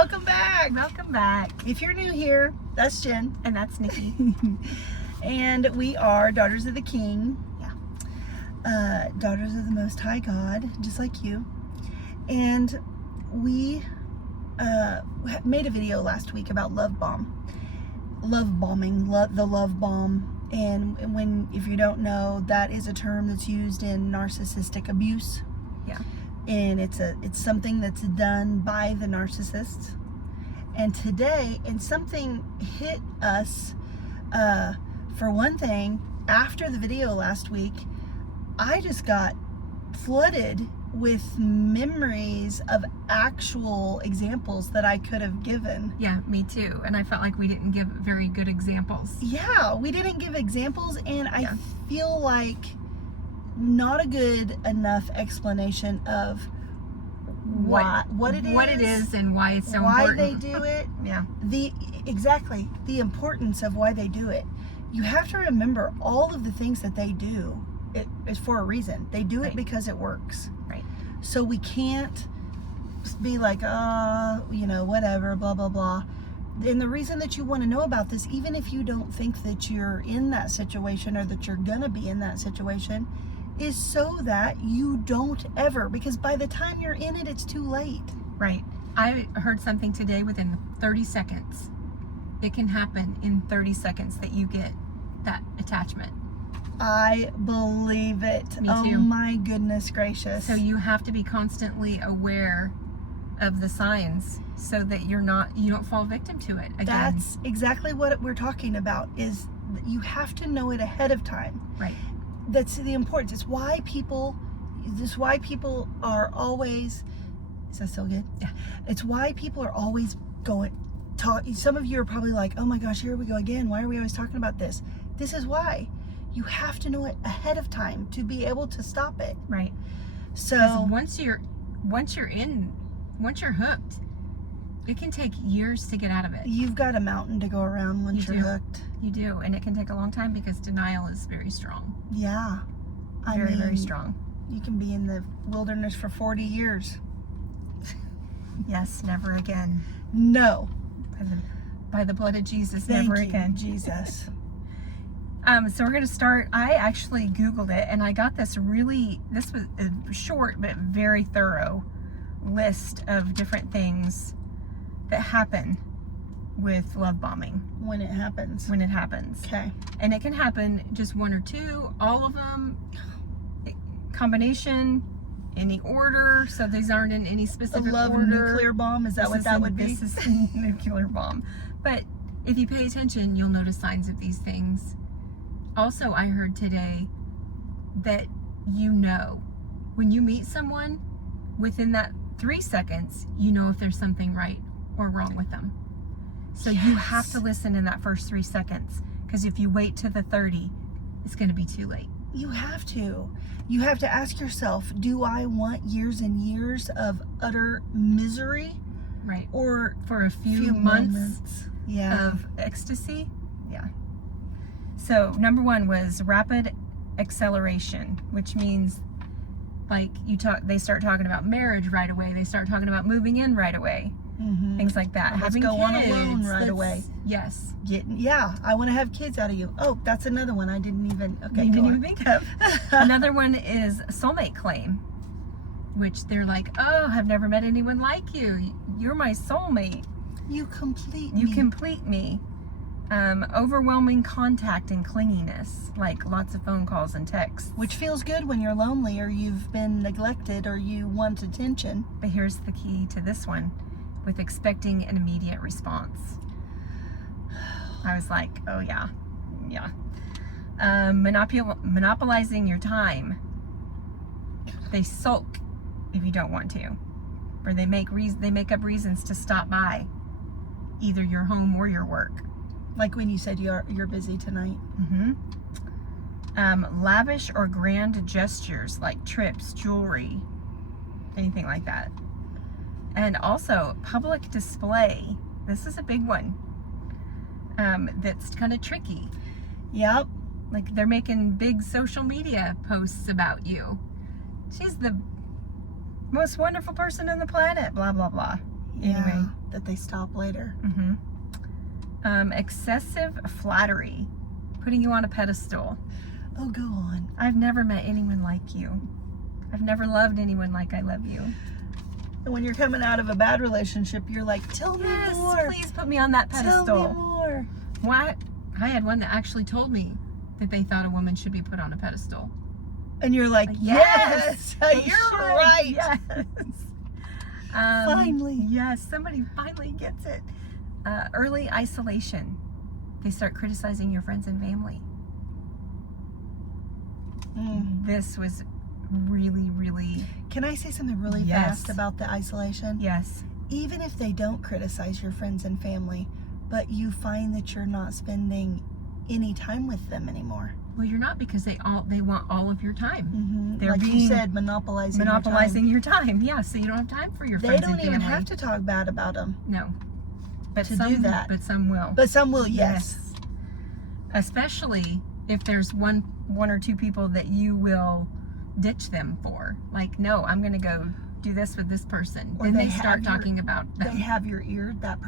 welcome back. Welcome back. If you're new here, that's Jen. And that's Nikki. And we are Daughters of the King. Yeah. Daughters of the Most High God, just like you. And we made a video last week about love bombing, the love bomb. And if you don't know, that is a term that's used in narcissistic abuse. Yeah. And it's something that's done by the narcissist. And today, something hit us. For one thing, after the video last week, I just got flooded with memories of actual examples that I could have given. Yeah, me too. And I felt like we didn't give very good examples. Yeah, we didn't give examples, and I feel like not a good enough explanation of what it is and why it's so why important. they do it. Yeah. The importance of why they do it. You have to remember all of the things that they do. It is for a reason. They do it because it works. Right. So we can't be like, whatever, blah, blah, blah. And the reason that you want to know about this, even if you don't think that you're in that situation or that you're going to be in that situation, is so that you don't ever, because by the time you're in it, it's too late. Right. I heard something today within 30 seconds. It can happen in 30 seconds that you get that attachment. I believe it. Me oh too. My goodness gracious. So you have to be constantly aware of the signs so that you don't fall victim to it again. That's exactly what we're talking about, is that you have to know it ahead of time. Right. That's the importance. It's why people are always, is that still good? Yeah. It's why people are always some of you are probably like, oh my gosh, here we go again. Why are we always talking about this? This is why. You have to know it ahead of time to be able to stop it. Right. So once you're hooked, it can take years to get out of it. you've got a mountain to go around once you're hooked. You do, and it can take a long time because denial is very strong. Yeah. Very strong. You can be in the wilderness for 40 years. Yes, never again. No. By the blood of Jesus, Thank never you, again. Jesus. So we're going to start. I actually Googled it, and I got this was a short but very thorough list of different things that happen with love bombing. When it happens. Okay. And it can happen just one or two, all of them, combination, any order. So these aren't in any A specific love order. nuclear bomb, is that what that would be? This is a nuclear bomb. But if you pay attention, you'll notice signs of these things. Also, I heard today that when you meet someone, within that 3 seconds, you know if there's something right or wrong with them. So you have to listen in that first 3 seconds, because if you wait to the 30, it's going to be too late. You have to. You have to ask yourself, do I want years and years of utter misery? Right. Or for a few months of ecstasy? Yeah. So number 1 was rapid acceleration, which means like they start talking about marriage right away. They start talking about moving in right away. Mm-hmm. Things like that. Let's Having go kids, on a loan right away. Yes. I want to have kids out of you. Oh, that's another one I didn't even. Okay, You go didn't on. even think of. Another one is soulmate claim, which they're like, oh, I've never met anyone like you. You're my soulmate. You complete me. You complete me. Overwhelming contact and clinginess, like lots of phone calls and texts. Which feels good when you're lonely or you've been neglected or you want attention. But here's the key to this one, with expecting an immediate response. I was like, oh yeah. Monopolizing your time. They sulk if you don't want to, or they make up reasons to stop by, either your home or your work. Like when you said you're busy tonight. Mm-hmm. Lavish or grand gestures like trips, jewelry, anything like that. And also public display. This is a big one. That's kind of tricky. Yep. Like they're making big social media posts about you. She's the most wonderful person on the planet, blah, blah, blah. Anyway. that they stop later. Excessive flattery, putting you on a pedestal. Oh, go on. I've never met anyone like you. I've never loved anyone like I love you. And when you're coming out of a bad relationship, you're like, tell me Yes, more. please put me on that pedestal. Tell me more. What? I had one that actually told me that they thought a woman should be put on a pedestal. And you're like, Yes, yes, they you're should. right. Yes. Finally. Yes, somebody finally gets it. Early isolation. They start criticizing your friends and family. This was really, really... Can I say something really Yes. fast about the isolation? Yes. Even if they don't criticize your friends and family, but you find that you're not spending any time with them anymore. Well, you're not, because they want all of your time. They're Like you being said, monopolizing your time. Yeah, so you don't have time for your They friends don't and family. even have to talk bad about them. No. But to some do that. But some will. But some will, yes. Especially if there's one or two people that you will ditch them for. Like, no, I'm going to go do this with this person. Or Then they they start have your- talking about them. They have your ear. That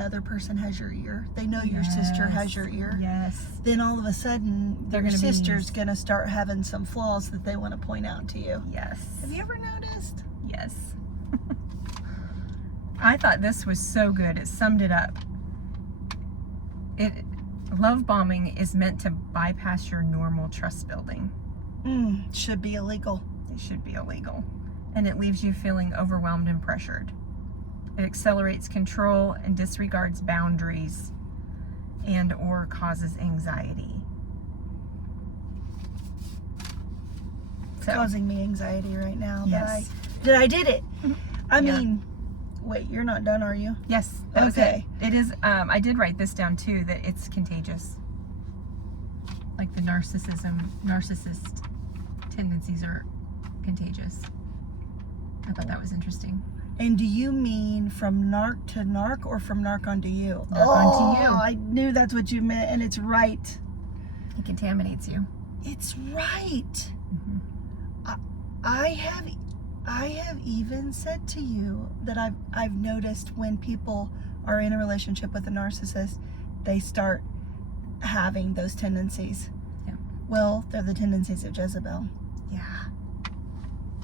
other person has your ear. They know your sister has your ear. Yes. Then all of a sudden, They're your gonna be- sister's going to start having some flaws that they want to point out to you. Yes. Have you ever noticed? Yes. I thought this was so good. It summed it up. Love bombing is meant to bypass your normal trust building. Should be illegal. It should be illegal. And it leaves you feeling overwhelmed and pressured. It accelerates control and disregards boundaries and or causes anxiety. So, Causing me anxiety right now. yes. That I did it. I Yeah. mean, wait, you're not done, are you? Yes, that was Okay. it. It is, I did write this down too, that it's contagious. Like the narcissist tendencies are contagious. I thought that was interesting. And do you mean from narc to narc or from narc onto you? Narc onto you. I knew that's what you meant, and it's right. It contaminates you. It's right. Mm-hmm. I have even said to you that I've noticed when people are in a relationship with a narcissist, they start having those tendencies. Yeah. Well, they're the tendencies of Jezebel. Yeah.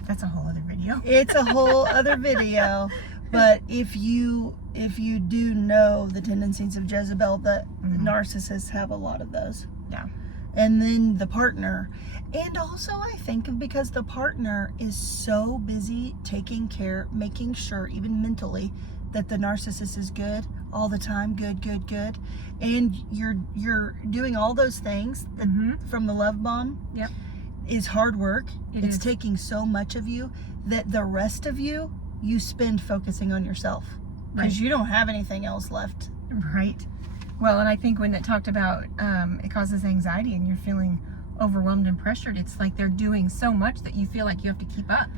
That's a whole other video. It's a whole other video. But if you do know the tendencies of Jezebel, the narcissists have a lot of those. Yeah. And then the partner. And also I think because the partner is so busy taking care, making sure, even mentally, that the narcissist is good all the time, good. And you're doing all those things that, from the love bomb. Yep. Is hard work. It's is. taking so much of you that the rest of you spend focusing on yourself. Because you don't have anything else left. Right. Well, and I think when it talked about it causes anxiety and you're feeling overwhelmed and pressured, it's like they're doing so much that you feel like you have to keep up.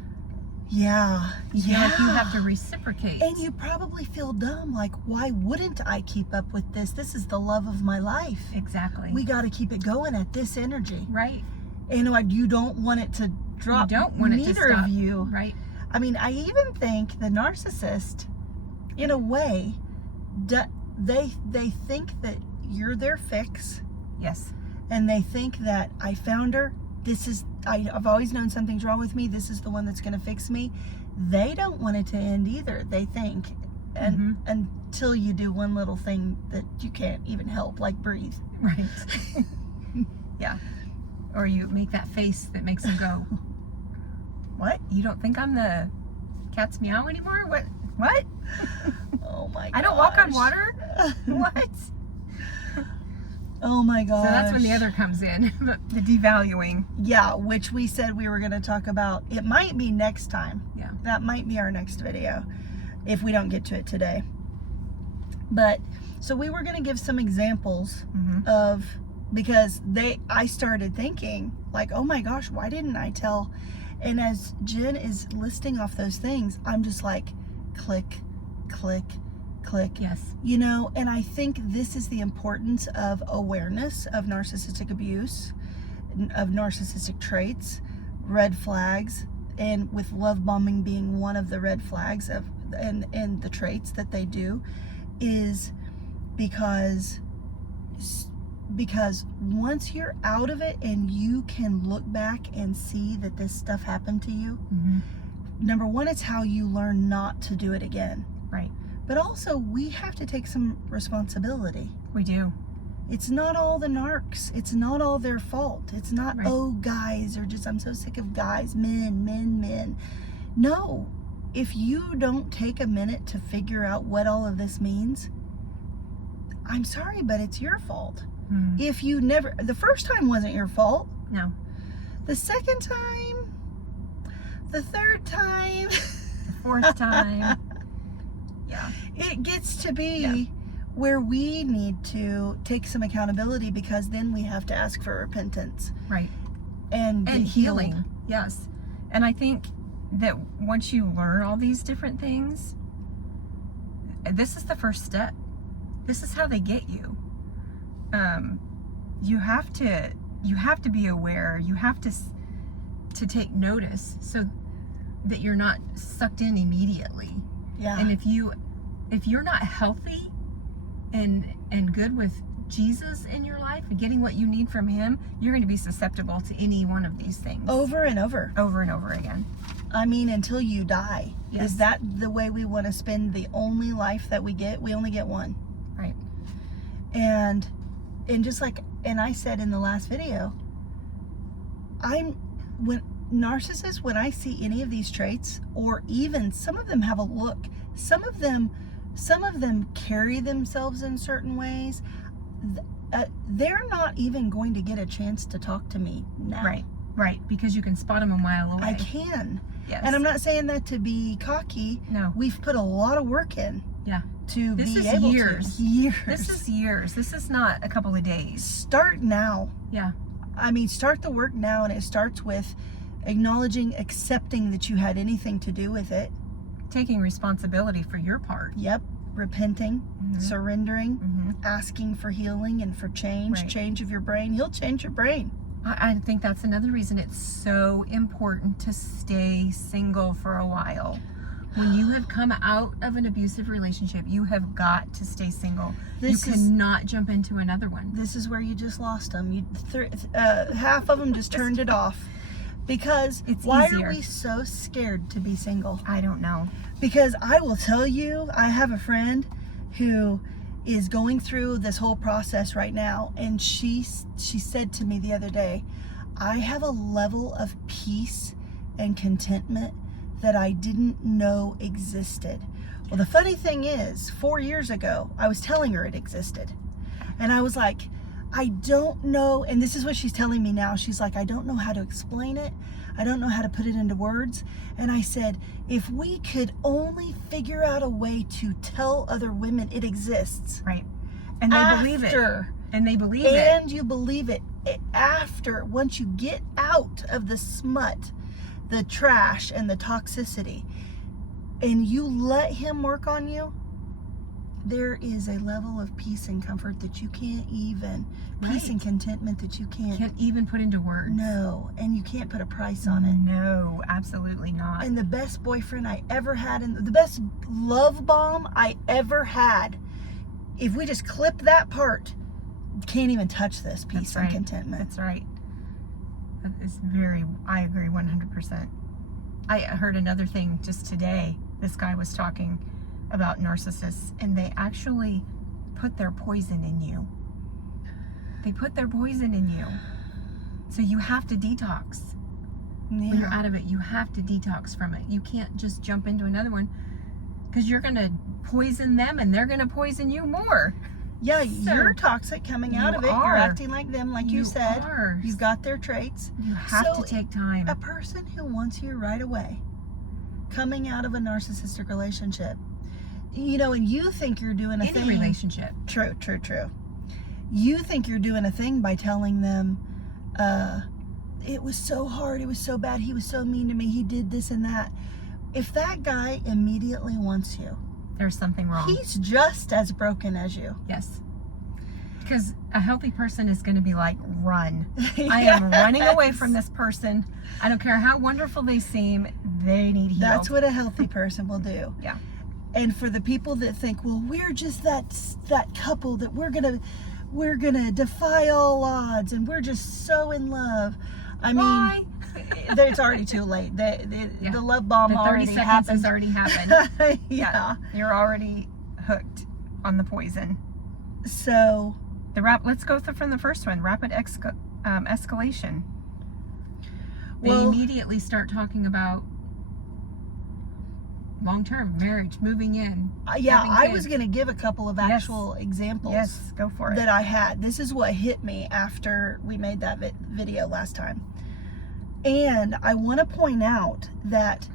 Yeah. You feel like you have to reciprocate. And you probably feel dumb, like, why wouldn't I keep up with this? This is the love of my life. Exactly. We got to keep it going at this energy. Right. And like, you don't want it to drop. You don't want it to neither stop. of you. Right. I mean, I even think the narcissist, in a way, they think that you're their fix. Yes. And they think that I found her. I've always known something's wrong with me. This is the one that's going to fix me. They don't want it to end either. They think, and until you do one little thing that you can't even help, like breathe. Right. Yeah. Or you make that face that makes them go, what? You don't think I'm the cat's meow anymore? What? Oh my god. I don't walk on water? What? Oh my gosh. So that's when the other comes in, the devaluing. Yeah, which we said we were going to talk about. It might be next time. Yeah. That might be our next video if we don't get to it today. But so we were going to give some examples of, because I started thinking like, oh my gosh, why didn't I tell? And as Jen is listing off those things, I'm just like, click. Yes. You know, and I think this is the importance of awareness of narcissistic abuse, of narcissistic traits, red flags, and with love bombing being one of the red flags of and the traits that they do, is because once you're out of it and you can look back and see that this stuff happened to you, number one, it's how you learn not to do it again. Right. But also, we have to take some responsibility. We do. It's not all the narcs. It's not all their fault. It's not, Right. oh, guys, or just, I'm so sick of guys, men. No. If you don't take a minute to figure out what all of this means, I'm sorry, but it's your fault. If you never, the first time wasn't your fault. No. The second time, the third time, The fourth time. Yeah. it gets to be Yeah. where we need to take some accountability, because then we have to ask for repentance Right. and get And healed. healing. Yes. And I think that once you learn all these different things, this is the first step. This is how they get you. You have to be aware. You have to take notice so that you're not sucked in immediately. Yeah. And if you're not healthy and good with Jesus in your life and getting what you need from him, you're going to be susceptible to any one of these things over and over. over and over again. I mean, until you die. Yes. Is that the way we want to spend the only life that we get? We only get one. Right. And just like, and I said in the last video, when I see any of these traits, or even some of them have a look, some of them carry themselves in certain ways, they're not even going to get a chance to talk to me now. Right, because you can spot them a mile away. I can. Yes. And I'm not saying that to be cocky. No. We've put a lot of work in. Yeah. To This be is able years. to. Years. This is years. This is not a couple of days. Start now. Yeah. I mean, start the work now, and it starts with acknowledging, accepting that you had anything to do with it. Taking responsibility for your part. Yep. Repenting, surrendering, asking for healing and for change, Right. change of your brain. He'll change your brain. I think that's another reason it's so important to stay single for a while. When you have come out of an abusive relationship, you have got to stay single. You cannot jump into another one. This is where you just lost them. Half of them just turned it off. Because It's why easier. are we so scared to be single? I don't know. Because I will tell you, I have a friend who is going through this whole process right now, and she said to me the other day, I have a level of peace and contentment that I didn't know existed. Well, the funny thing is, 4 years ago, I was telling her it existed. And I was like, I don't know, and this is what she's telling me now. She's like, I don't know how to explain it. I don't know how to put it into words. And I said, if we could only figure out a way to tell other women it exists. Right. And they believe it. And they believe it. And you believe it after, once you get out of the smut, the trash and the toxicity, and you let him work on you, there is a level of peace and comfort that you can't even, peace and contentment that you Can't even put into words. no, and you can't put a price on it. No, absolutely not. And the best boyfriend I ever had, and the best love bomb I ever had, if we just clip that part, can't even touch this peace and contentment. That's right. That is I agree 100%. I heard another thing just today. This guy was talking about narcissists, and they actually put their poison in you. They put their poison in you. So you have to detox. Yeah. When you're out of it, you have to detox from it. You can't just jump into another one, because you're going to poison them and they're going to poison you more. Yeah, So, you're toxic coming out you of it. are. You're acting like them, like you said. are. You've got their traits. You have So, to take time. A person who wants you right away, coming out of a narcissistic relationship, you know, and you think you're doing a Any thing. relationship. True. You think you're doing a thing by telling them, it was so hard, it was so bad, he was so mean to me, he did this and that. If that guy immediately wants you, There's something wrong. he's just as broken as you. Yes. Because a healthy person is going to be like, run. I am running away from this person. I don't care how wonderful they seem. They need healed. That's what a healthy person will do. Yeah. And for the people that think, well, we're just that couple that we're gonna defy all odds and we're just so in love. I mean, it's already too late. The love bomb the 30 already seconds happened. has already happened. Yeah. You're already hooked on the poison. So let's go from the first one. Rapid escalation. They Well- immediately start talking about long-term marriage, moving in. Yeah, having I kids. was going to give a couple of actual examples Yes, go for it. that I had. This is what hit me after we made that video last time. And I want to point out that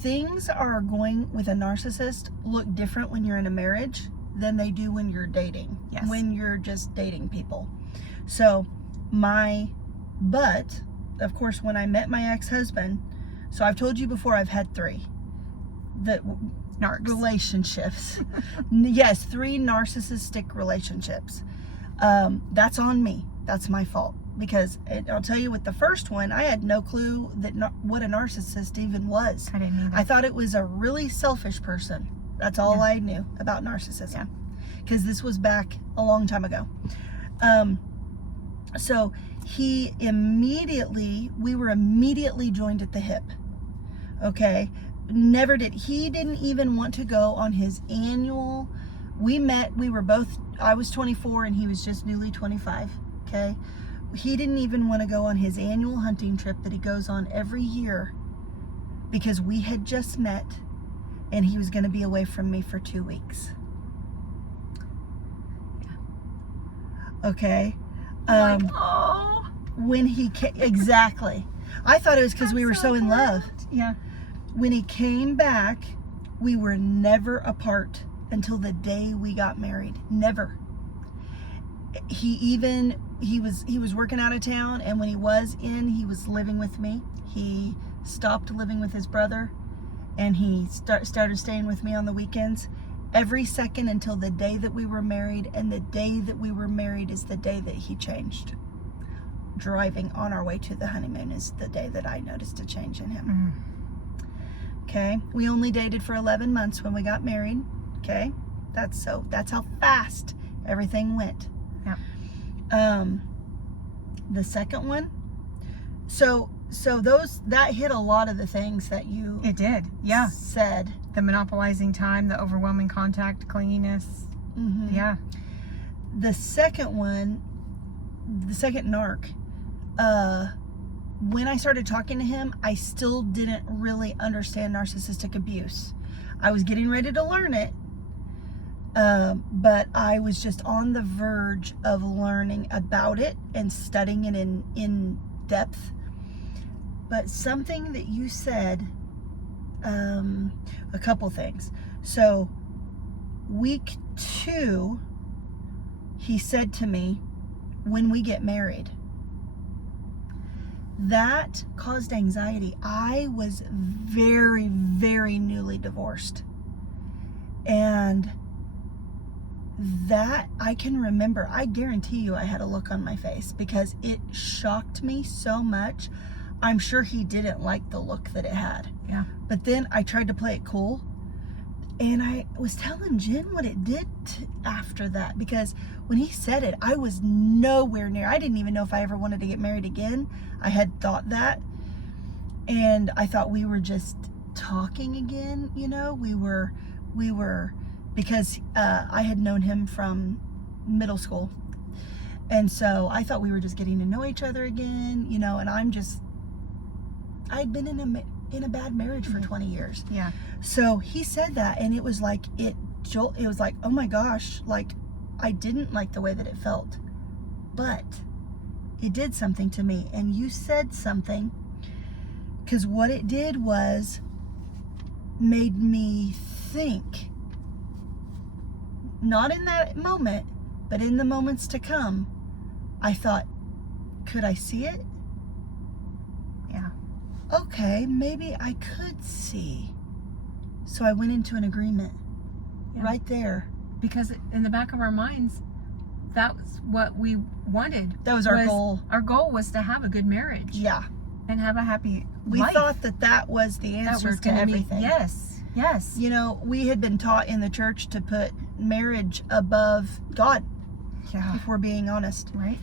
things are going with a narcissist look different when you're in a marriage than they do when you're dating. Yes. When you're just dating people. So of course, when I met my ex-husband, so I've told you before I've had 3. The Narcs. relationships. Yes, 3 narcissistic relationships. That's on me. That's my fault. Because I'll tell you, with the first one, I had no clue what a narcissist even was. I didn't either. I thought it was a really selfish person. That's all I knew about narcissism. Because this was back a long time ago. So we were immediately joined at the hip. Okay? He didn't even want to go on his annual. I was 24 and he was just newly 25. Okay? He didn't even want to go on his annual hunting trip that he goes on every year because we had just met and he was going to be away from me for 2 weeks. Okay? When he came, exactly. I thought it was because we were so in love. Yeah. When he came back, we were never apart until the day we got married. Never. He was working out of town, and when he was living with me. He stopped living with his brother, and he started staying with me on the weekends every second until the day that we were married. And the day that we were married is the day that he changed. Driving on our way to the honeymoon is the day that I noticed a change in him. Okay, we only dated for 11 months when we got married. Okay, that's how fast everything went. Yeah. The second one, so that hit a lot of the things that you It did. said. The monopolizing time, the overwhelming contact, clinginess. Mm-hmm. Yeah. The second one, the second narc, when I started talking to him, I still didn't really understand narcissistic abuse. I was getting ready to learn it, but I was just on the verge of learning about it and studying it in depth. But something that you said, a couple things. So week 2, he said to me, when we get married. That caused anxiety. I was very, very newly divorced. And that I can remember. I guarantee you I had a look on my face because it shocked me so much. I'm sure he didn't like the look that it had. Yeah. But then I tried to play it cool. And I was telling Jen what it did after that, because when he said it, I was nowhere near. I didn't even know if I ever wanted to get married again. I had thought that. And I thought we were just talking again, you know. We were because I had known him from middle school. And so I thought we were just getting to know each other again, you know, and I'd been in a bad marriage for 20 years. Yeah. So he said that, and it was like, it was like, oh my gosh, like I didn't like the way that it felt, but it did something to me. And you said something, because what it did was made me think, not in that moment, but in the moments to come. I thought, could I see it? Yeah. Okay, maybe I could see. So I went into an agreement right there. Because in the back of our minds, that was what we wanted. That was our goal. Our goal was to have a good marriage. Yeah. And have a happy We life. thought that was the That answer was to gonna be- everything. yes. Yes. You know, we had been taught in the church to put marriage above God, Yeah. if we're being honest. Right?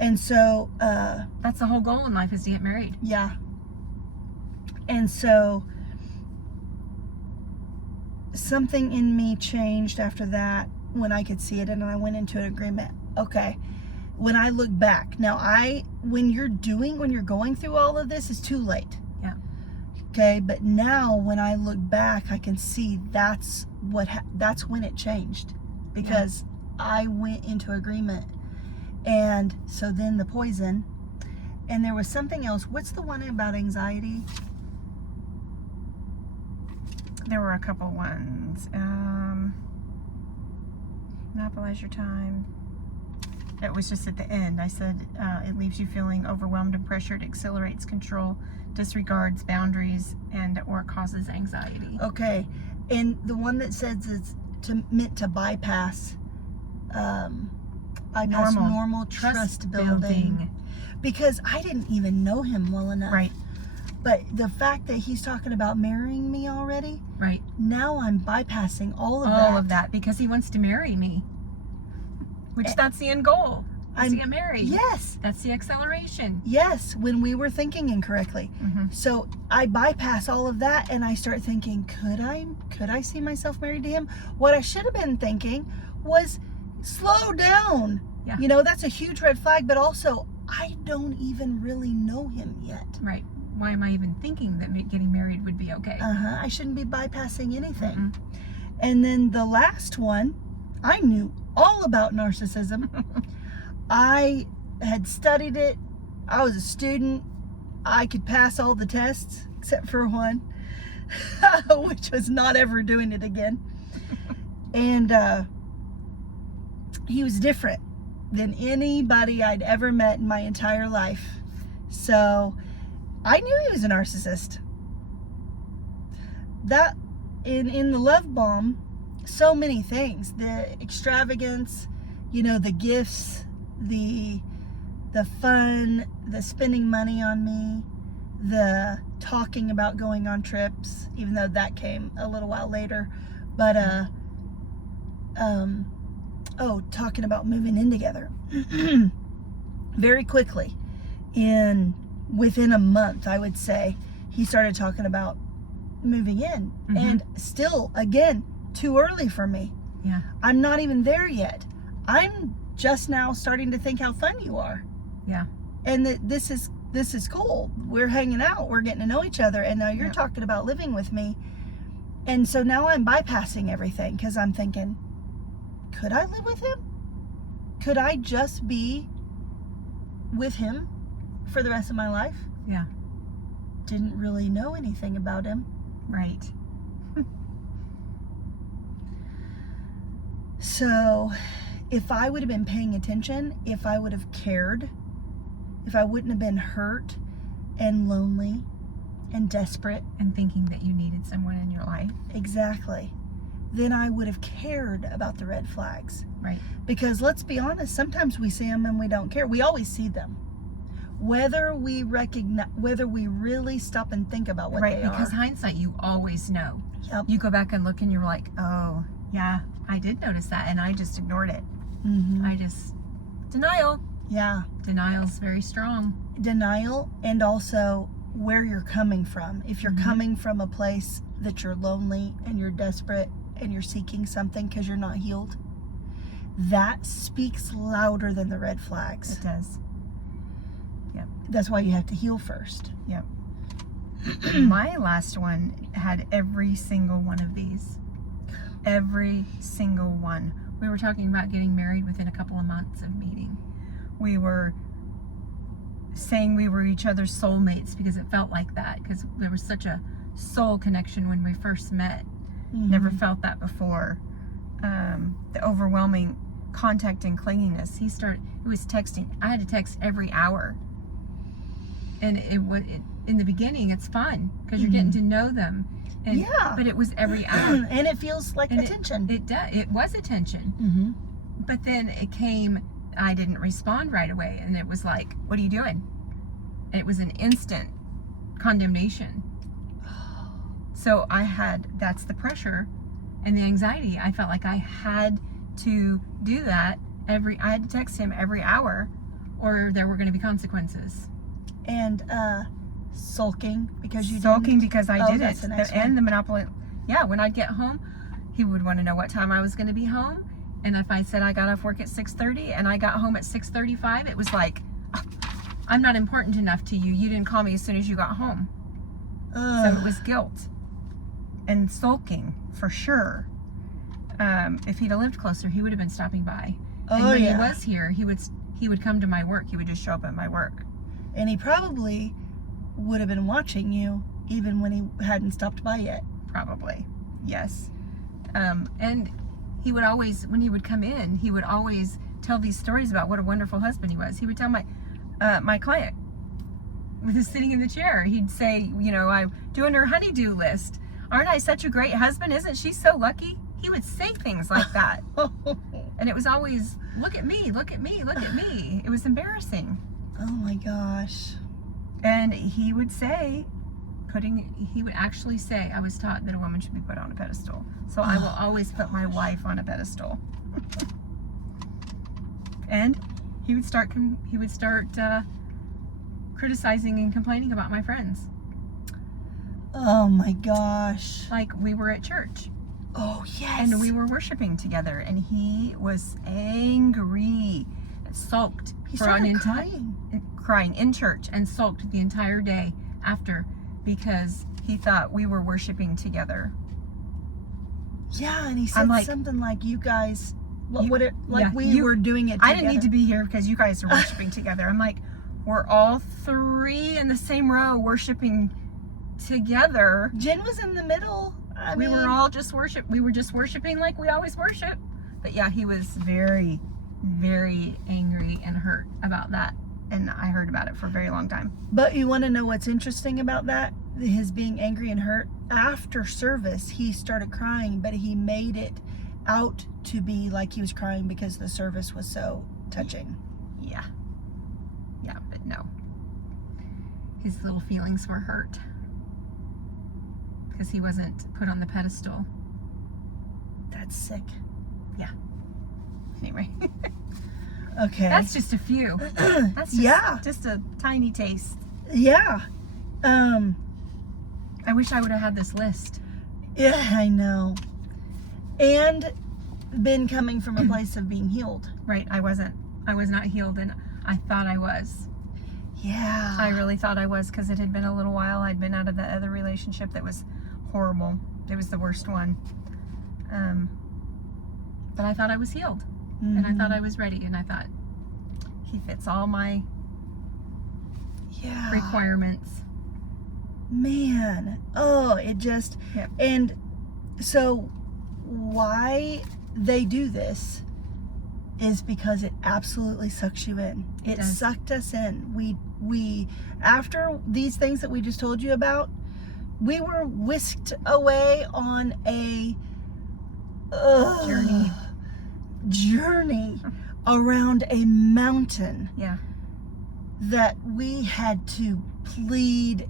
And so, That's the whole goal in life, is to get married. yeah. And so, something in me changed after that when I could see it, and I went into an agreement. Okay, when I look back, now when you're going through all of this, it's too late. Yeah. Okay, but now when I look back, I can see that's when it changed, because I went into agreement. And so then the poison, and there was something else. What's the one about anxiety? There were a couple ones. Monopolize your time. It was just at the end. I said it leaves you feeling overwhelmed and pressured, accelerates control, disregards boundaries, or causes anxiety. Okay, and the one that says it's meant to bypass normal trust building, because I didn't even know him well enough. Right. But the fact that he's talking about marrying me already, Right. now I'm bypassing all of All of that because he wants to marry me. Which that's the end goal. Is to get married. Yes. That's the acceleration. Yes, when we were thinking incorrectly. Mm-hmm. So I bypass all of that and I start thinking, could I see myself married to him? What I should have been thinking was, slow down. Yeah. You know, that's a huge red flag, but also I don't even really know him yet. Right. Why am I even thinking that getting married would be okay? I shouldn't be bypassing anything. Mm-mm. And then the last one, I knew all about narcissism. I had studied it. I was a student. I could pass all the tests except for one, which was not ever doing it again. And he was different than anybody I'd ever met in my entire life. So I knew he was a narcissist. That in the love bomb, so many things. The extravagance, you know, the gifts, the fun, the spending money on me, the talking about going on trips, even though that came a little while later. But talking about moving in together. Very quickly, within a month, I would say, he started talking about moving in. Mm-hmm. And still, again, too early for me. Yeah. I'm not even there yet. I'm just now starting to think how fun you are. Yeah. And that this is cool. We're hanging out, we're getting to know each other, and now you're Yep. talking about living with me. And so now I'm bypassing everything because I'm thinking, could I live with him? Could I just be with him for the rest of my life? Yeah. Didn't really know anything about him. Right. So if I would have been paying attention, if I would have cared, if I wouldn't have been hurt and lonely and desperate, And thinking that you needed someone in your life. exactly, then I would have cared about the red flags. Right. Because let's be honest, sometimes we see them and we don't care. We always see them. Whether we really stop and think about what Right. they Because are. hindsight, you always know. Yep. You go back and look and you're like, oh, yeah, I did notice that. And I just ignored it. Mhm. Denial. Yeah. Denial's very strong. Denial, and also where you're coming from. If you're Mhm. coming from a place that you're lonely and you're desperate and you're seeking something because you're not healed, that speaks louder than the red flags. It does. That's why you have to heal first. My last one had every single one of these. Every single one. We were talking about getting married within a couple of months of meeting. We were saying we were each other's soulmates because it felt like that, because there was such a soul connection when we first met. Never felt that before. The overwhelming contact and clinginess. He was texting. I had to text every hour. And in the beginning, it's fun because you're getting to know them. And, Yeah. But it was every hour. And it feels like And attention. It was attention. But then it came, I didn't respond right away. And it was like, what are you doing? And it was an instant condemnation. So that's the pressure and the anxiety. I felt like I had to do that I had to text him every hour or there were going to be consequences. And sulking because you Sulking didn't? because I Oh, did that's it. the next And one. the monopoly. Yeah, when I'd get home, he would want to know what time I was going to be home. And if I said I got off work at 6:30 and I got home at 6:35, it was like, oh, I'm not important enough to you. You didn't call me as soon as you got home. So it was guilt and sulking for sure. If he'd have lived closer, he would have been stopping by. And when he was here, he would come to my work. He would just show up at my work. And he probably would have been watching you even when he hadn't stopped by yet. Probably, yes. And he would always, when he would come in, he would always tell these stories about what a wonderful husband he was. He would tell my client with his sitting in the chair. He'd say, you know, I'm doing her honeydew list. Aren't I such a great husband? Isn't she so lucky? He would say things like that. And it was always, look at me, look at me, look at me. It was embarrassing. Oh my gosh. And he would say, he would actually say, I was taught that a woman should be put on a pedestal. So I will always put my wife on a pedestal. And he would start criticizing and complaining about my friends. Oh my gosh. Like we were at church. Oh yes. And we were worshiping together, and he was angry and sulked He for started crying in church and sulked the entire day after because he thought we were worshiping together. Yeah, and he said like, something like, "You guys, You- we were doing it together." I didn't need to be here because you guys are worshiping together. I'm like, we're all three in the same row worshiping together. Jen was in the middle. We were just worshiping like we always worship. But yeah, he was very, very angry and hurt about that. And I heard about it for a very long time. But you want to know what's interesting about that? His being angry and hurt. After service, he started crying, but he made it out to be like he was crying because the service was so touching. Yeah. Yeah, but no. His little feelings were hurt. Because he wasn't put on the pedestal. That's sick. Anyway. Okay. That's just a few. That's just a tiny taste. Yeah. I wish I would have had this list. Yeah, I know. And been coming from a place of being healed. Right, I was not healed, and I thought I was. Yeah. I really thought I was, because it had been a little while. I'd been out of the other relationship that was horrible. It was the worst one. But I thought I was healed. And I thought I was ready, and I thought, he fits all my requirements. Man. Oh, it just... Yep. And so why they do this is because it absolutely sucks you in. It does. sucked us in. We after these things that we just told you about, we were whisked away on a journey around a mountain Yeah. that we had to plead,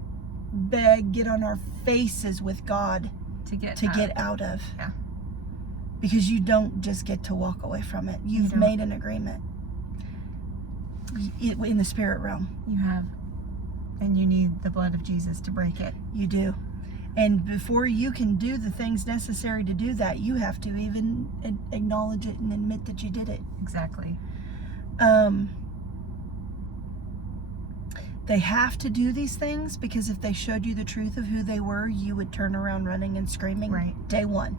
beg, get on our faces with God To get out of. Yeah. Because you don't just get to walk away from it. You've don't. made an agreement in the spirit realm. You have. And you need the blood of Jesus to break it. You do. And before you can do the things necessary to do that, you have to even acknowledge it and admit that you did it. Exactly. They have to do these things because if they showed you the truth of who they were, you would turn around running and screaming Right. day one.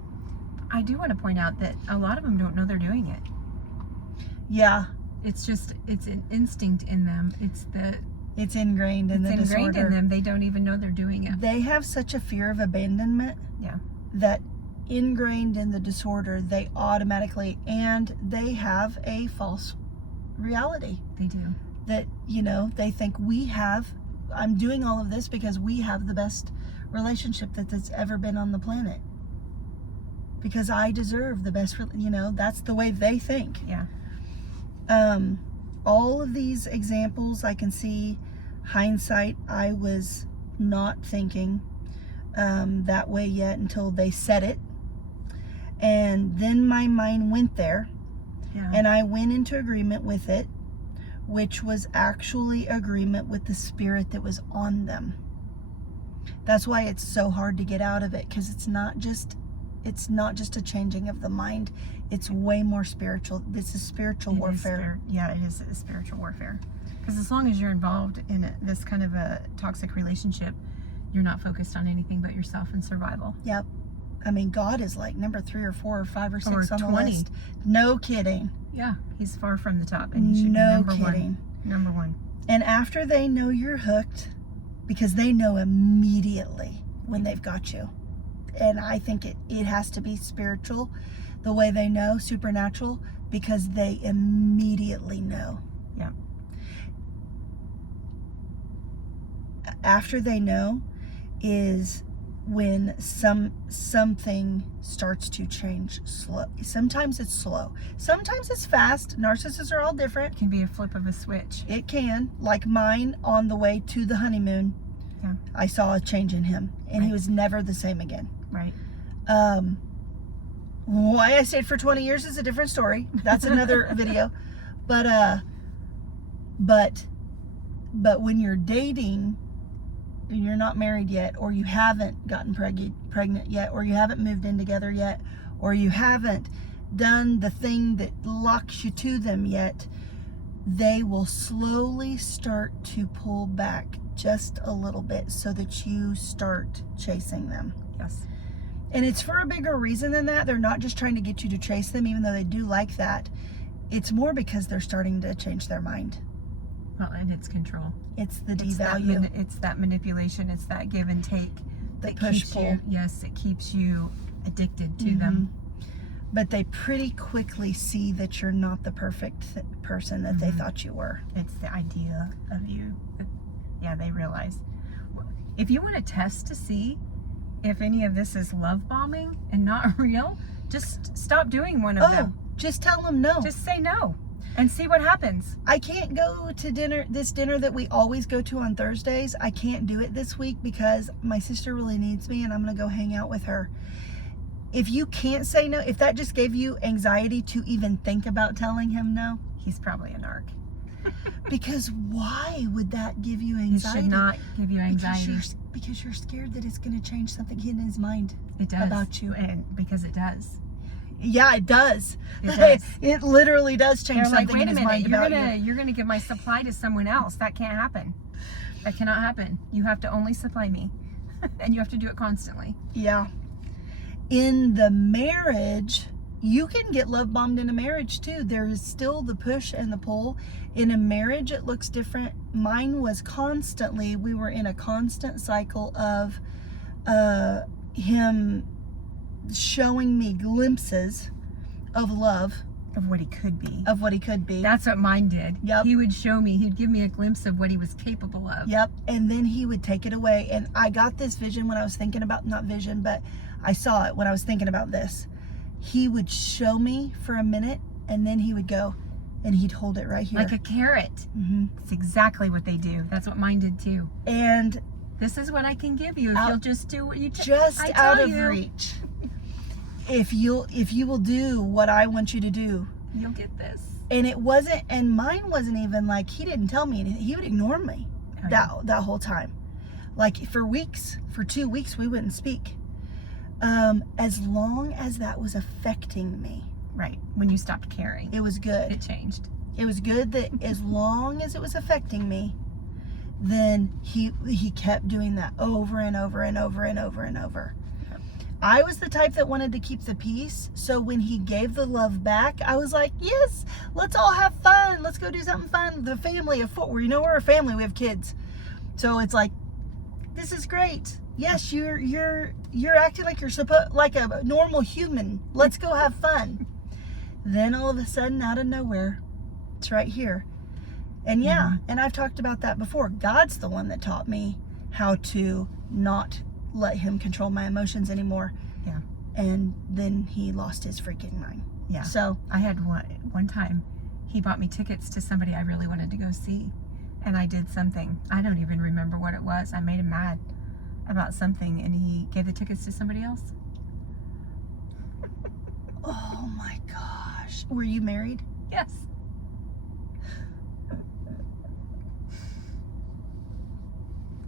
I do want to point out that a lot of them don't know they're doing it. Yeah. It's an instinct in them. It's ingrained in the disorder. Ingrained in them. They don't even know they're doing it. They have such a fear of abandonment. Yeah. That ingrained in the disorder, they automatically, and they have a false reality. They do. That, they think I'm doing all of this because we have the best relationship that's ever been on the planet. because I deserve the best, that's the way they think. Yeah. All of these examples, I can see hindsight, I was not thinking that way yet until they said it. And then my mind went there, Yeah. and I went into agreement with it, which was actually agreement with the spirit that was on them. That's why it's so hard to get out of it, because it's not just a changing of the mind. It's way more spiritual. This is spiritual warfare. It is a spiritual warfare. Because as long as you're involved in this kind of a toxic relationship, you're not focused on anything but yourself and survival. Yep. I mean, God is like number 3 or 4 or 5 or 6 Or on the 20. list. No kidding. Yeah, he's far from the top, and he should No be number kidding. one. Number one. And after they know you're hooked, because they know immediately when they've got you. And I think it has to be spiritual, the way they know, supernatural, because they immediately know. Yeah. After they know is when something starts to change slow. Sometimes it's slow. Sometimes it's fast. Narcissists are all different. It can be a flip of a switch. It can. Like mine on the way to the honeymoon. Yeah. I saw a change in him, and he Right. was never the same again. Right. Why I stayed for 20 years is a different story. That's another video. But when you're dating and you're not married yet, or you haven't gotten pregnant yet, or you haven't moved in together yet, or you haven't done the thing that locks you to them yet, they will slowly start to pull back just a little bit so that you start chasing them. Yes. And it's for a bigger reason than that. They're not just trying to get you to chase them, even though they do like that. It's more because they're starting to change their mind. Well, and it's control. It's the It's that, devalue. it's that manipulation. It's that give and take. The that push keeps pull. you. Yes, it keeps you addicted to them. But they pretty quickly see that you're not the perfect person that they Mhm. thought you were. It's the idea of you. Yeah, they realize. If you want to test to see if any of this is love bombing and not real, just stop doing one of them. Just tell them no. Just say no and see what happens. I can't go to this dinner that we always go to on Thursdays. I can't do it this week because my sister really needs me, and I'm going to go hang out with her. If you can't say no, if that just gave you anxiety to even think about telling him no, He's probably a narc. because why would that give you It anxiety? should not give you anxiety. Because you're scared that it's going to change something in his mind. It does. about you. And because it does. Yeah, it does. It does. It literally does change They're like, something wait in a his minute, mind you're about you. gonna give my supply to someone else. That can't happen. That cannot happen. You have to only supply me. And you have to do it constantly. Yeah. In the marriage, you can get love bombed in a marriage too. There is still the push and the pull. In a marriage, it looks different. Mine was constantly, we were in a constant cycle of him showing me glimpses of love, Of what he could be. of what he could be. That's what mine did. Yep. He would show me, he'd give me a glimpse of what he was capable of. Yep. And then he would take it away. And I got this vision when I was thinking about, not vision, but I saw it when I was thinking about this. He would show me for a minute, and then he would go, and he'd hold it right here. Like a carrot. Mhm. It's exactly what they do. That's what mine did too. And This is what I can give you if Out- you'll just do what you just I out tell of you. reach. If you will do what I want you to do. You'll get this. And it wasn't, and mine wasn't even like, he didn't tell me anything. He would ignore me Oh, yeah. that whole time. Like for weeks, for 2 weeks, we wouldn't speak. As long as that was affecting me, Right. When you stopped caring, it was good. it changed. It was good that as long as it was affecting me, then he kept doing that over and over and over and over and over. Yep. I was the type that wanted to keep the peace, so when he gave the love back, I was like, yes, let's all have fun. Let's go do something fun. The family of 4, you know, we're a family, we have kids. So it's like, this is great. Yes, you're acting like you're like a normal human. Let's go have fun. Then all of a sudden, out of nowhere, it's right here. And yeah, and I've talked about that before. God's the one that taught me how to not let him control my emotions anymore. Yeah. and then he lost his freaking mind. Yeah. So I had one time, he bought me tickets to somebody I really wanted to go see. And I did something. I don't even remember what it was. I made him mad about something, and he gave the tickets to somebody else. oh my gosh. Were you married? Yes.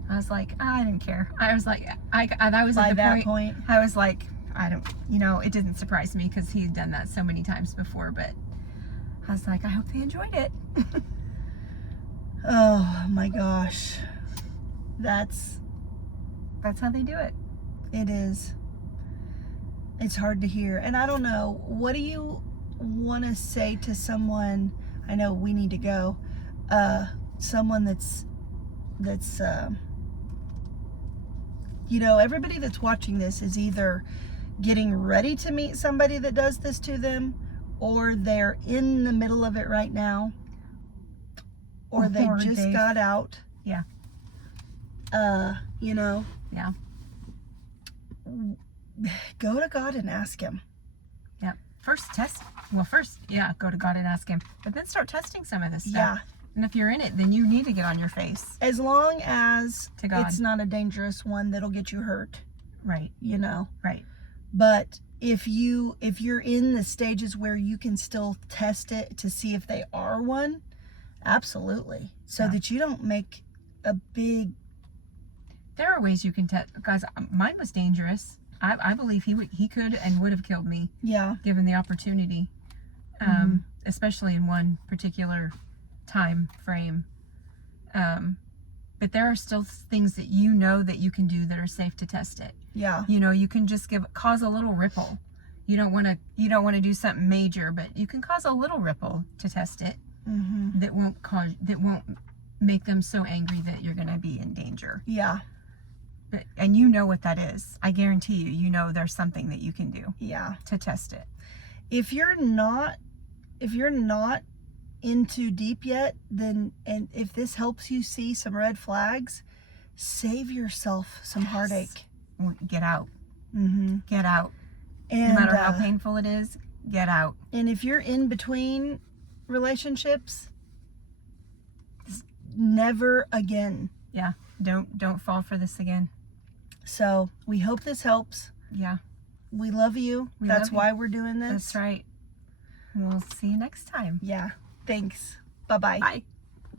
I was like, I didn't care. I was like, I was By at the that point. I was like, I don't, it didn't surprise me because he had done that so many times before, but I was like, I hope they enjoyed it. Oh my gosh. That's how they do it. It is. It's hard to hear. And I don't know, what do you want to say to someone, I know we need to go, someone that's everybody that's watching this is either getting ready to meet somebody that does this to them, or they're in the middle of it right now, or they just got out. Yeah. Yeah. Go to God and ask him. Yeah. First, go to God and ask him. But then start testing some of this stuff. Yeah. And if you're in it, then you need to get on your face. As long as to God. It's not a dangerous one that'll get you hurt. Right. Right. But if you're in the stages where you can still test it to see if they are one, absolutely. So that you don't make a big... There are ways you can test. Guys, mine was dangerous. I believe he could and would have killed me. Yeah. Given the opportunity. Especially in one particular time frame. But there are still things that that you can do that are safe to test it. Yeah. You can just cause a little ripple. You don't want to do something major, but you can cause a little ripple to test it. That won't make them so angry that you're going to be in danger. Yeah. And you know what that is. I guarantee you there's something that you can do. Yeah. To test it. If you're not in too deep yet, then, and if this helps you see some red flags, save yourself some heartache. Get out. Get out. And, no matter how painful it is, get out. And if you're in between relationships, never again. Yeah. Don't fall for this again. So we hope this helps. Yeah. We love you. That's why we're doing this. That's right. We'll see you next time. Yeah. Thanks. Bye-bye. Bye.